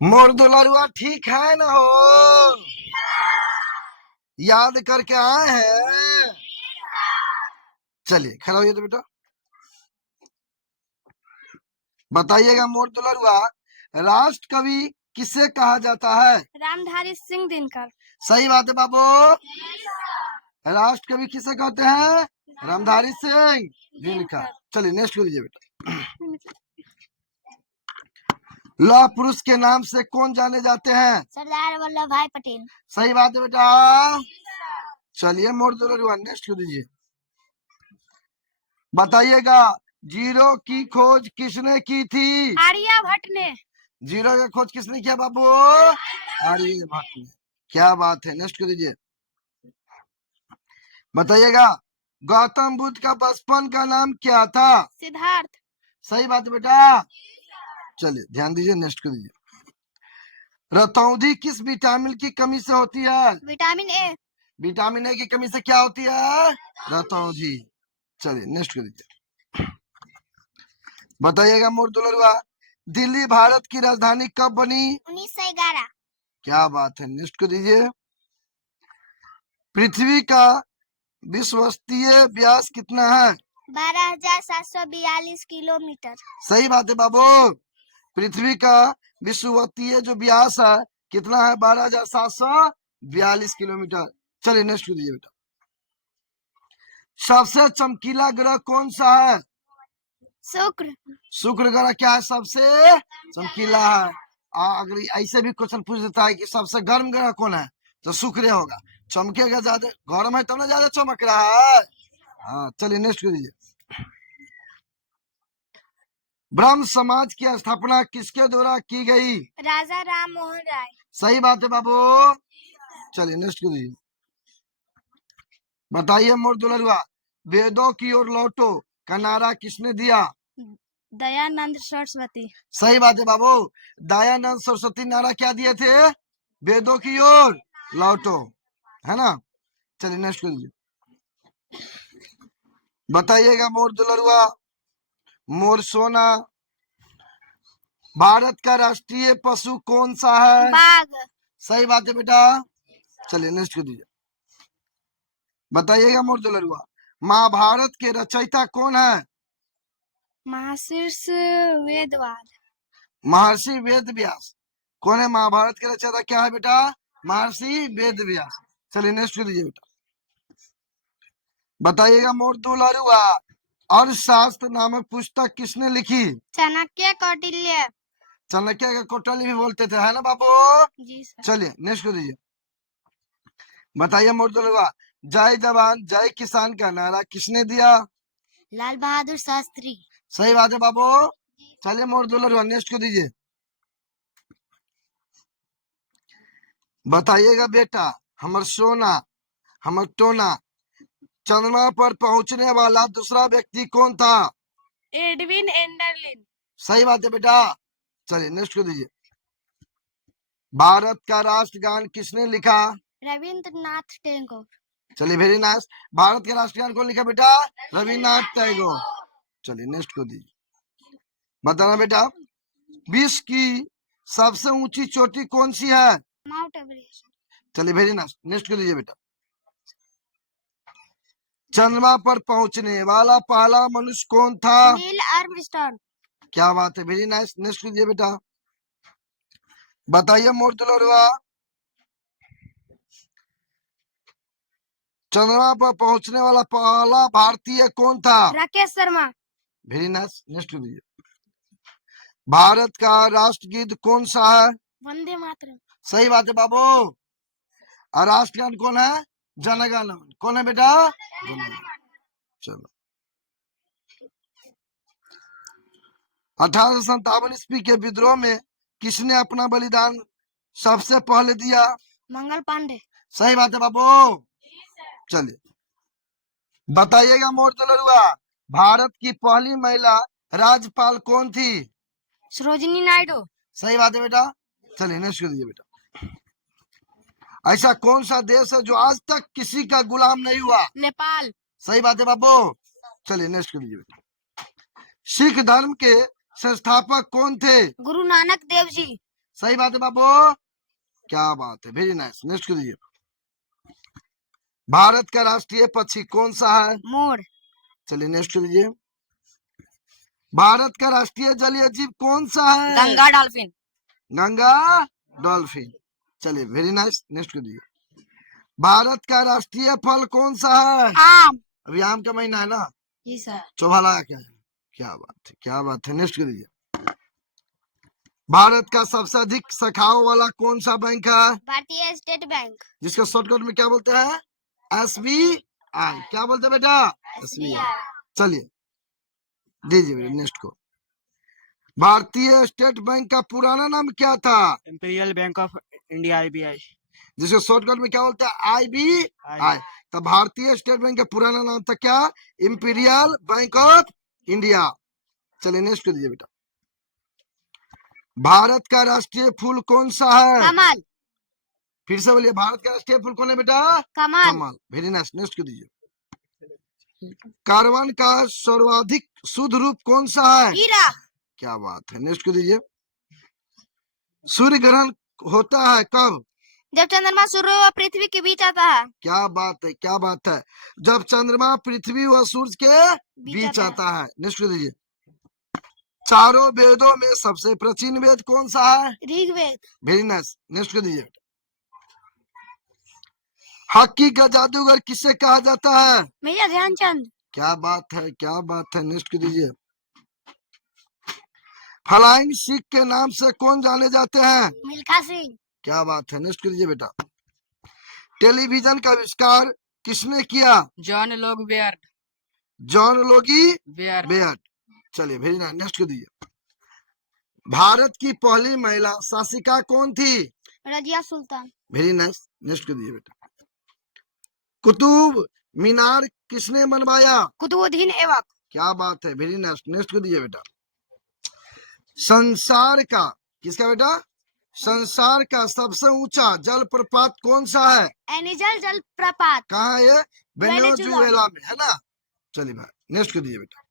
मोर दुलारुआ ठीक है ना हो? याद करके आए हैं। चलिए खड़ा होइए तो बेटा, बताइएगा मोर दुलारुआ, राष्ट्र कवि किसे कहा जाता है? रामधारी सिंह दिनकर। सही बात है बाबू। राष्ट्र कवि किसे कहते हैं? रामधारी सिंह दिनकर। चलिए नेक्स्ट लीजिए बेटा। लौह पुरुष के नाम से कौन जाने जाते हैं? सरदार वल्लभ भाई पटेल। सही बात है बेटा। चलिए मोर दुलारुआ नेक्स्ट दीजिए। बताइएगा, जीरो की खोज किसने की थी? आर्यभट्ट ने। जीरो की खोज किसने किया बाबू? आर्यभट्ट ने। क्या बात है, नेक्स्ट दीजिए। बताइएगा, गौतम बुद्ध का बचपन का नाम क्या था? सिद्धार्थ। सही बात है बेटा। चलिए ध्यान दीजिए, नेक्स्ट दीजिए। रतौंधी किस विटामिन की कमी से होती है? Vitamin A. विटामिन ए की कमी से क्या होती है? रतौंधी। चलिए नेक्स्ट दीजिए। बताइएगा मोर दुलारुआ, दिल्ली भारत की राजधानी कब बनी? 1911। क्या बात है, नेक्स्ट को दीजिए। पृथ्वी का विश्वस्तीय व्यास कितना है? 12,742 किलोमीटर। सही बात है बाबू। पृथ्वी का विश्वस्तीय जो व्यास है कितना है? 12,742 किलोमीटर। चलिए नेक्स्ट को दीजिए बेटा। सबसे चमकीला ग्रह कौन सा है? शुक्र। शुक्र ग्रह क्या है? सबसे चमकीला है। अगर ऐसे भी क्वेश्चन पूछ देता है कि सबसे गर्म ग्रह कौन है, तो शुक्र होगा। चमकेगा ज्यादा, गर्म है तो ना ज्यादा चमक रहा है। हाँ चलिए नेक्स्ट दीजिए। ब्रह्म समाज की स्थापना किसके द्वारा की गई? राजा राम मोहन राय। सही बात है बाबू। चलिए नेक्स्ट दीजिए। बताइए मोर दुलारुआ, वेदों की ओर लौटो का नारा किसने दिया? दयानंद सरस्वती। सही बात है बाबू। दयानंद सरस्वती नारा क्या दिए थे? वेदों की ओर लौटो, है ना। चलिए नेक्स्ट कीजिए। बताइएगा मोर दुलारुआ, मोर सोना, भारत का राष्ट्रीय पशु कौन सा है? बाघ। सही बात है बेटा। चलिए नेक्स्ट कीजिए। बताइएगा मोर दुलारुआ, महाभारत के रचयिता कौन है? महर्षि वेदवाद। महर्षि वेद व्यास। कौन है महाभारत के रचयिता? क्या है बेटा? महर्षि वेद व्यास। चलिए नेक्स्ट कीजिए बेटा। बताइएगा मोर दुलारुआ, अर्थशास्त्र नामक पुस्तक किसने लिखी? चाणक्य कौटिल्य। चाणक्य का कौटिल्य भी बोलते थे, है ना बाबू। जी सर। चलिए नेक्स्ट दीजिए। बताइए मोर दुलारुआ, जय जवान जय किसान का नारा किसने दिया? लाल बहादुर शास्त्री। सही बात है बाबू। चलिए मोर दुलारुआ नेक्स्ट को दीजिए। बताइएगा बेटा, हमर सोना, हमर टोना, चंद्रमा पर पहुंचने वाला दूसरा व्यक्ति कौन था? एडविन एंडरलिन। सही बात है बेटा। चलिए नेक्स्ट को दीजिए। भारत का राष्ट्रगान किसने लिखा? रविंद्रनाथ टैगोर। चलिए वेरी नाइस। भारत के राष्ट्रगान कौन लिखा बेटा? रविन्द्रनाथ टैगोर। चलिए नेक्स्ट को दीजिए। बताना बेटा, विश्व की सबसे ऊंची चोटी कौन सी है? Mount Everest. चलिए वेरी नाइस। नेक्स्ट को दीजिए बेटा। चंद्रमा पर पहुंचने वाला पहला मनुष्य कौन था? Neil Armstrong. क्या बात है, वेरी नाइस। नेक्स्ट कीजिए बेटा। बताइए मोर दुलारुआ, चंद्रमा पर पहुंचने वाला पहला भारतीय कौन था? Rakesh Sharma. Very nice. Next कीजिए। भारत का राष्ट्रगीत कौन सा है? वंदे मातरम। सही बात है बाबू। और राष्ट्रगान कौन है? जनगण मन। कौन है बेटा? जनगण। चलो 1857 ईस्वी के विद्रोह में किसने अपना बलिदान सबसे पहले दिया? मंगल पांडे। सही बात है बाबू। चलिए बताइएगा मोर दुलारुआ, भारत की पहली महिला राज्यपाल कौन थी? सरोजिनी नायडू। सही बात है बेटा। चलिए नेक्स्ट दीजिए बेटा। ऐसा कौन सा देश है जो आज तक किसी का गुलाम नहीं हुआ? नेपाल। सही बात है बाबू। चलिए नेक्स्ट दीजिए बेटा। सिख धर्म के संस्थापक कौन थे? गुरु नानक देव जी। सही बात है बाबू, क्या बात है, वेरी नाइस। नेक्स्ट कर दीजिए। भारत का राष्ट्रीय पक्षी कौन सा है? मोर। चलिए नेक्स्ट कर दीजिए। भारत का राष्ट्रीय जलीय जीव कौन सा है? गंगा डॉल्फिन। गंगा डॉल्फिन। चलिए वेरी नाइस। नेक्स्ट कर दीजिए। भारत का राष्ट्रीय फल कौन सा है? आम। अभी आम का महीना है ना, जी सर। चौभा लगा क्या है? क्या बात है, क्या बात है। नेक्स्ट कर दीजिए। भारत का सबसे अधिक शाखाओं वाला कौन सा बैंक है? भारतीय स्टेट बैंक। जिसका शॉर्टकट में क्या बोलते हैं? SBI। क्या बोलते हैं बेटा? SBI। चलिए दीजिए बेटा नेक्स्ट को। भारतीय स्टेट बैंक का पुराना नाम क्या था? Imperial bank of India IBI। जिसको शॉर्टकट में क्या बोलते हैं? IBI। तो भारतीय स्टेट बैंक का पुराना नाम था क्या? Imperial bank of India. चलिए नेक्स्ट कर दीजिए बेटा। भारत का राष्ट्रीय फूल कौन सा है? कमल। फिर से बोलिए, भारत का राष्ट्रीय फूल कौन है बेटा? कमल। कमल। Very nice. नेक्स्ट कर दीजिए। कार्बन का सर्वाधिक शुद्ध रूप कौन सा है? हीरा। क्या बात है। नेक्स्ट कर दीजिए। सूर्य ग्रहण होता है कब? जब चंद्रमा सूर्य व पृथ्वी के बीच आता है। क्या बात है, क्या बात है। जब चंद्रमा पृथ्वी व सूर्य के बीच आता है। नेक्स्ट कर दीजिए। चारों वेदों में सबसे प्राचीन वेद कौन सा है? ऋग्वेद। Very nice. नेक्स्ट कर दीजिए। हॉकी का जादूगर किसे कहा जाता है? मेजर ध्यानचंद। क्या बात है, क्या बात है। नेक्स्ट कर दीजिए। फ्लाइंग सिख के नाम से कौन जाने जाते हैं? मिल्खा सिंह। क्या बात है। नेक्स्ट कर दीजिए बेटा। टेलीविजन का आविष्कार किसने किया? John Logie Baird. John Logie Baird. Baird. चलिए वेरी नाइस। नेक्स्ट कर दीजिए। भारत की पहली महिला शासिका कौन थी? Razia Sultan. Very nice. Next कर दीजिए बेटा। कुतुब मीनार किसने बनवाया? कुतुबुद्दीन ऐबक। क्या बात है, वेरी नाइस। नेक्स्ट कर दीजिए बेटा। संसार का, किसका बेटा? संसार का सबसे ऊंचा जलप्रपात कौन सा है? एनिजल जलप्रपात। कहाँ है ये? वेनेजुएला वेनेजुएला में है ना। चलिए भाई नेक्स्ट कर दीजिए बेटा।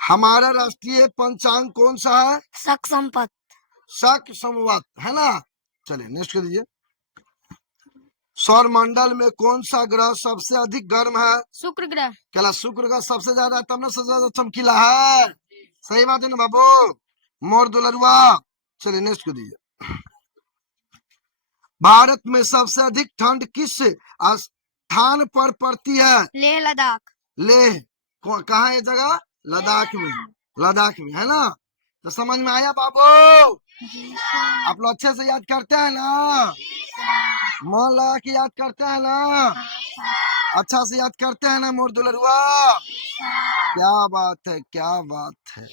हमारा राष्ट्रीय पंचांग कौन सा है? शक संपत। शक संवत है ना। चलिए नेक्स्ट कर दीजिए। सौर मंडल में कौन सा ग्रह सबसे अधिक गर्म है? शुक्र ग्रह। क्या शुक्र का सबसे ज्यादा, तब ना सबसे ज्यादा चमकीला है। सही बात है ना बाबू, मोर दुलरुआ। चलिए नेक्स्ट कर दीजिए। भारत में सबसे अधिक ठंड किस स्थान पर पड़ती है? लेह लद्दाख। लेह कहाँ है ये जगह? लद्दाख में। लद्दाख में है ना। तो समझ में आया बाबू? आप लोग अच्छे से याद करते हैं ना? मन लगा के याद करते हैं ना? अच्छा से याद करते हैं ना मोर दुलरुआ? क्या बात है, क्या बात है।